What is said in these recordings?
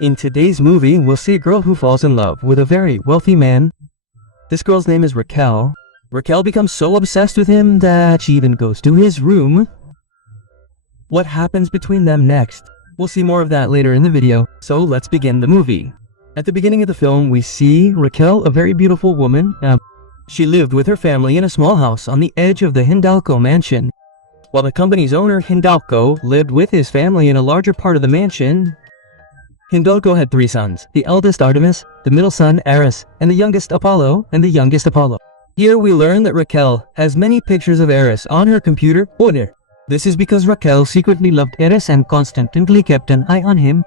In today's movie, we'll see a girl who falls in love with a very wealthy man. This girl's name is Raquel. Raquel becomes so obsessed with him that she even goes to his room. What happens between them next? We'll see more of that later in the video, so let's begin the movie. At the beginning of the film, we see Raquel, a very beautiful woman. She lived with her family in a small house on the edge of the Hindalco mansion. While the company's owner, Hindalco, lived with his family in a larger part of the mansion. Hindalco had 3 sons, the eldest Artemis, the middle son Eris, and the youngest Apollo, Here we learn that Raquel has many pictures of Eris on her computer. This is because Raquel secretly loved Eris and constantly kept an eye on him.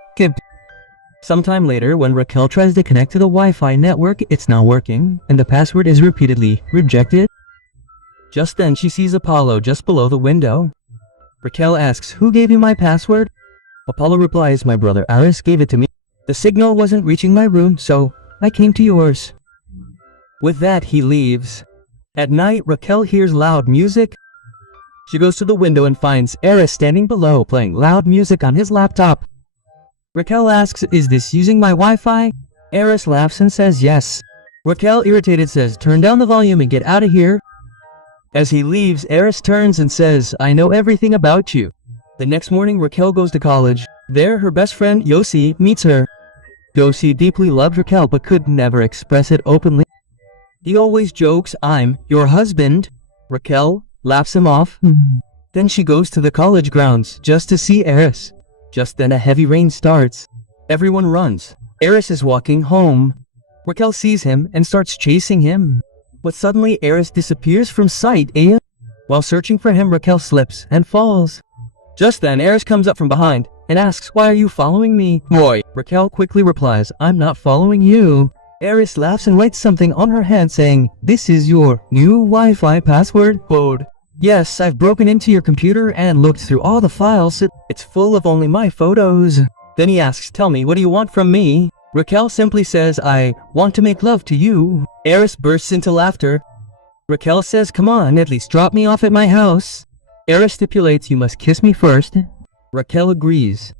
Sometime later, when Raquel tries to connect to the Wi-Fi network, it's not working, and the password is repeatedly rejected. Just then, she sees Apollo just below the window. Raquel asks, "Who gave you my password?" Apollo replies, "My brother Aris gave it to me. The signal wasn't reaching my room, so I came to yours." With that, he leaves. At night, Raquel hears loud music. She goes to the window and finds Aris standing below playing loud music on his laptop. Raquel asks, "Is this using my Wi-Fi?" Aris laughs and says yes. Raquel, irritated, says, "Turn down the volume and get out of here." As he leaves, Aris turns and says, "I know everything about you." The next morning, Raquel goes to college. There, her best friend, Yossi, meets her. Yossi deeply loved Raquel but could never express it openly. He always jokes, "I'm your husband." Raquel laughs him off. Then she goes to the college grounds just to see Aris. Just then a heavy rain starts. Everyone runs. Aris is walking home. Raquel sees him and starts chasing him. But suddenly Aris disappears from sight. While searching for him, Raquel slips and falls. Just then Aris comes up from behind and asks, "Why are you following me?" "Boy." Raquel quickly replies, "I'm not following you." Aris laughs and writes something on her hand saying, "This is your new Wi-Fi password code." "Yes, I've broken into your computer and looked through all the files. It's full of only my photos." Then he asks, "Tell me, what do you want from me?" Raquel simply says, "I want to make love to you." Aris bursts into laughter. Raquel says, "Come on, at least drop me off at my house." Aris stipulates, "You must kiss me first." Raquel agrees.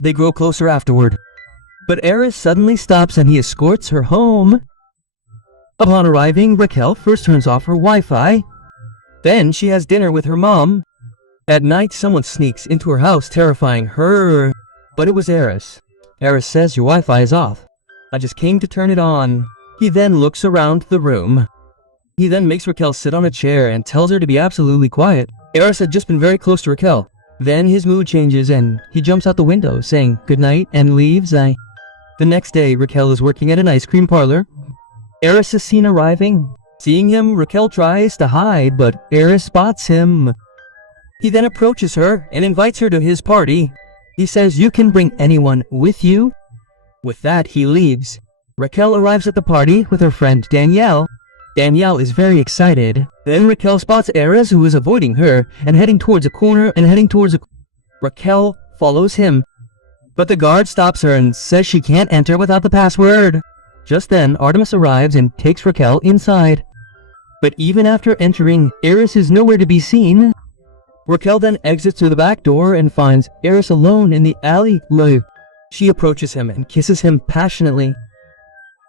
They grow closer afterward. But Aris suddenly stops and he escorts her home. Upon arriving, Raquel first turns off her Wi-Fi. Then she has dinner with her mom. At night, someone sneaks into her house, terrifying her. But it was Aris. Aris says, "Your Wi-Fi is off. I just came to turn it on." He then looks around the room. He then makes Raquel sit on a chair and tells her to be absolutely quiet. Aris had just been very close to Raquel. Then his mood changes and he jumps out the window, saying goodnight and leaves. The next day, Raquel is working at an ice cream parlor. Aris is seen arriving. Seeing him, Raquel tries to hide, but Aris spots him. He then approaches her and invites her to his party. He says, "You can bring anyone with you." With that, he leaves. Raquel arrives at the party with her friend Danielle. Danielle is very excited. Then Raquel spots Aris, who is avoiding her and heading towards a corner. Raquel follows him. But the guard stops her and says she can't enter without the password. Just then, Artemis arrives and takes Raquel inside. But even after entering, Aris is nowhere to be seen. Raquel then exits through the back door and finds Aris alone in the alley. She approaches him and kisses him passionately.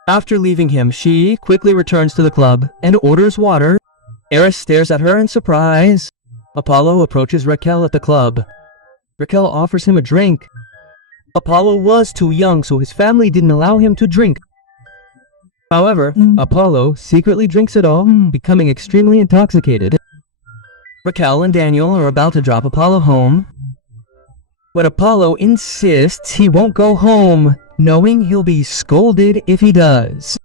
After leaving him, she quickly returns to the club and orders water. Aris stares at her in surprise. Apollo approaches Raquel at the club. Raquel offers him a drink. Apollo was too young, so his family didn't allow him to drink. However, Apollo secretly drinks it all, becoming extremely intoxicated. Raquel and Daniel are about to drop Apollo home. But Apollo insists he won't go home, knowing he'll be scolded if he does.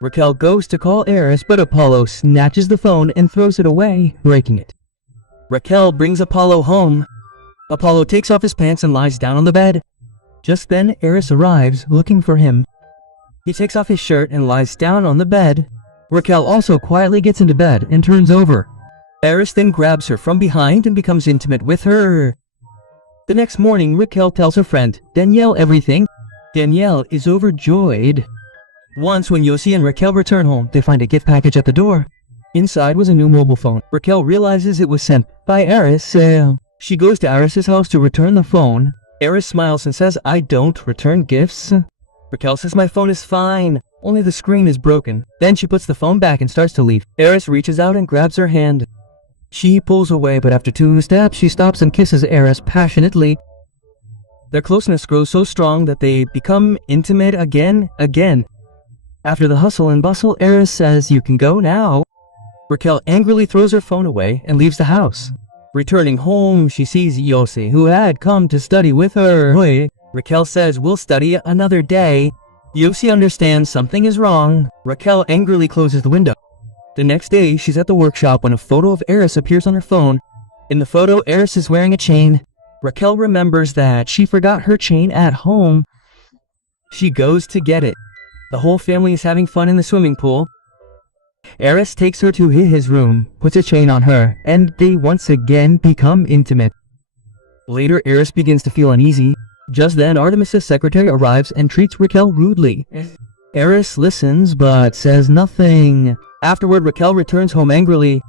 Raquel goes to call Aris, but Apollo snatches the phone and throws it away, breaking it. Raquel brings Apollo home. Apollo takes off his pants and lies down on the bed. Just then, Aris arrives, looking for him. He takes off his shirt and lies down on the bed. Raquel also quietly gets into bed and turns over. Aris then grabs her from behind and becomes intimate with her. The next morning, Raquel tells her friend Danielle everything. Danielle is overjoyed. Once, when Yossi and Raquel return home, they find a gift package at the door. Inside was a new mobile phone. Raquel realizes it was sent by Aris. She goes to Aris's house to return the phone. Eris smiles and says, I don't return gifts. Raquel says, my phone is fine, only the screen is broken. Then she puts the phone back and starts to leave. Eris reaches out and grabs her hand. She pulls away, but after 2 steps, she stops and kisses Eris passionately. Their closeness grows so strong that they become intimate again. After the hustle and bustle, Eris says, you can go now. Raquel angrily throws her phone away and leaves the house. Returning home, she sees Yossi, who had come to study with her. Raquel says, we'll study another day. Yossi understands something is wrong. Raquel angrily closes the window. The next day, she's at the workshop when a photo of Eris appears on her phone. In the photo, Eris is wearing a chain. Raquel remembers that she forgot her chain at home. She goes to get it. The whole family is having fun in the swimming pool. Eris takes her to his room, puts a chain on her, and they once again become intimate. Later, Eris begins to feel uneasy. Just then, Artemis's secretary arrives and treats Raquel rudely. Eris listens but says nothing. Afterward, Raquel returns home angrily.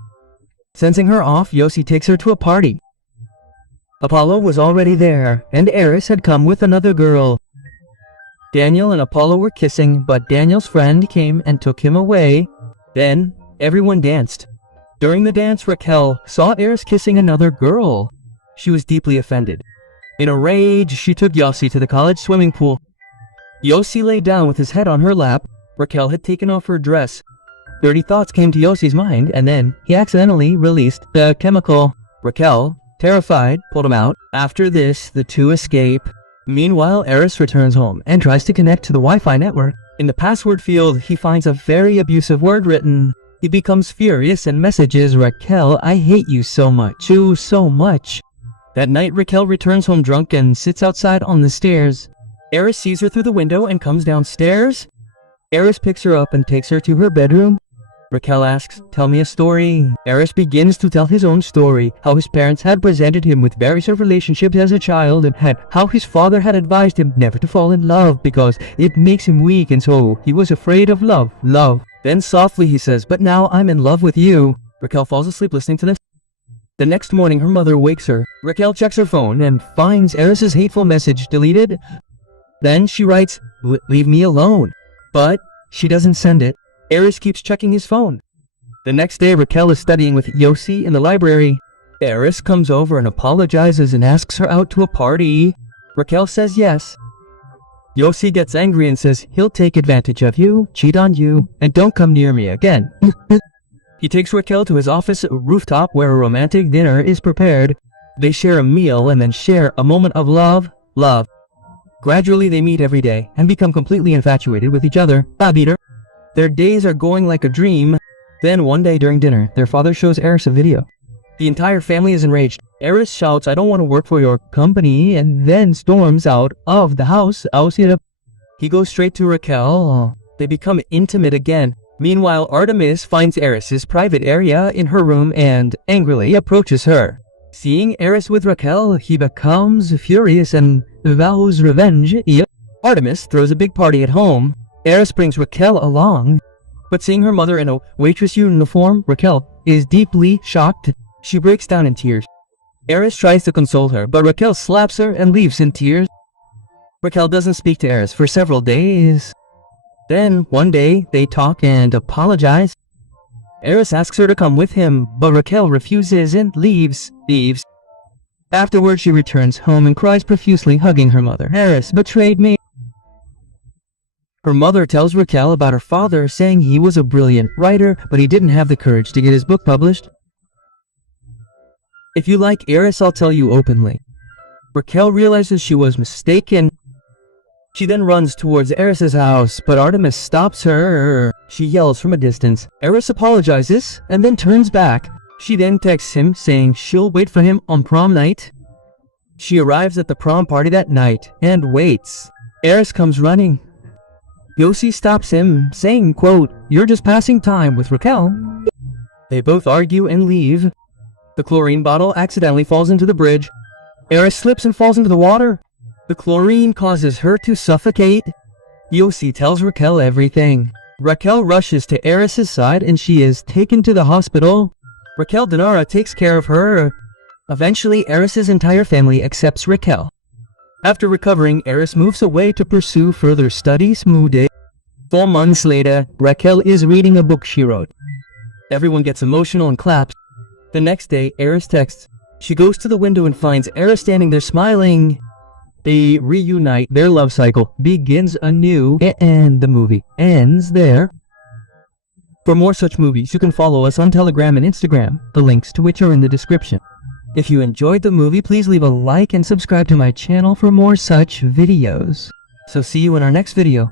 Sensing her off, Yossi takes her to a party. Apollo was already there, and Eris had come with another girl. Daniel and Apollo were kissing, but Daniel's friend came and took him away. Then, everyone danced. During the dance, Raquel saw Eris kissing another girl. She was deeply offended. In a rage, she took Yossi to the college swimming pool. Yossi lay down with his head on her lap. Raquel had taken off her dress. Dirty thoughts came to Yossi's mind, and then he accidentally released the chemical. Raquel, terrified, pulled him out. After this, the two escape. Meanwhile, Eris returns home and tries to connect to the Wi-Fi network. In the password field, he finds a very abusive word written. He becomes furious and messages Raquel, I hate you so much. You so much. That night, Raquel returns home drunk and sits outside on the stairs. Eris sees her through the window and comes downstairs. Eris picks her up and takes her to her bedroom. Raquel asks, tell me a story. Eris begins to tell his own story, how his parents had presented him with various relationships as a child and how his father had advised him never to fall in love because it makes him weak and so he was afraid of love. Then softly he says, but now I'm in love with you. Raquel falls asleep listening to this. The next morning her mother wakes her. Raquel checks her phone and finds Eris's hateful message deleted. Then she writes, leave me alone. But she doesn't send it. Eris keeps checking his phone. The next day, Raquel is studying with Yossi in the library. Eris comes over and apologizes and asks her out to a party. Raquel says yes. Yossi gets angry and says he'll take advantage of you, cheat on you, and don't come near me again. He takes Raquel to his office rooftop where a romantic dinner is prepared. They share a meal and then share a moment of love. Gradually, they meet every day and become completely infatuated with each other. Their days are going like a dream. Then one day during dinner, their father shows Eris a video. The entire family is enraged. Eris shouts, I don't want to work for your company, and then storms out of the house. He goes straight to Raquel. They become intimate again. Meanwhile, Artemis finds Eris's private area in her room and angrily approaches her. Seeing Eris with Raquel, he becomes furious and vows revenge. Artemis throws a big party at home. Eris brings Raquel along, but seeing her mother in a waitress uniform, Raquel is deeply shocked. She breaks down in tears. Eris tries to console her, but Raquel slaps her and leaves in tears. Raquel doesn't speak to Eris for several days. Then, one day, they talk and apologize. Eris asks her to come with him, but Raquel refuses and leaves. Afterwards, she returns home and cries profusely, hugging her mother. Eris betrayed me. Her mother tells Raquel about her father, saying he was a brilliant writer, but he didn't have the courage to get his book published. If you like Eris, I'll tell you openly. Raquel realizes she was mistaken. She then runs towards Eris's house, but Artemis stops her. She yells from a distance. Eris apologizes and then turns back. She then texts him, saying she'll wait for him on prom night. She arrives at the prom party that night and waits. Eris comes running. Yossi stops him, saying, quote, you're just passing time with Raquel. They both argue and leave. The chlorine bottle accidentally falls into the bridge. Eris slips and falls into the water. The chlorine causes her to suffocate. Yossi tells Raquel everything. Raquel rushes to Eris's side and she is taken to the hospital. Raquel Dinara takes care of her. Eventually, Eris's entire family accepts Raquel. After recovering, Eris moves away to pursue further studies. 4 months later, Raquel is reading a book she wrote. Everyone gets emotional and claps. The next day, Eris texts. She goes to the window and finds Eris standing there smiling. They reunite. Their love cycle begins anew, and the movie ends there. For more such movies, you can follow us on Telegram and Instagram, the links to which are in the description. If you enjoyed the movie, please leave a like and subscribe to my channel for more such videos. So see you in our next video.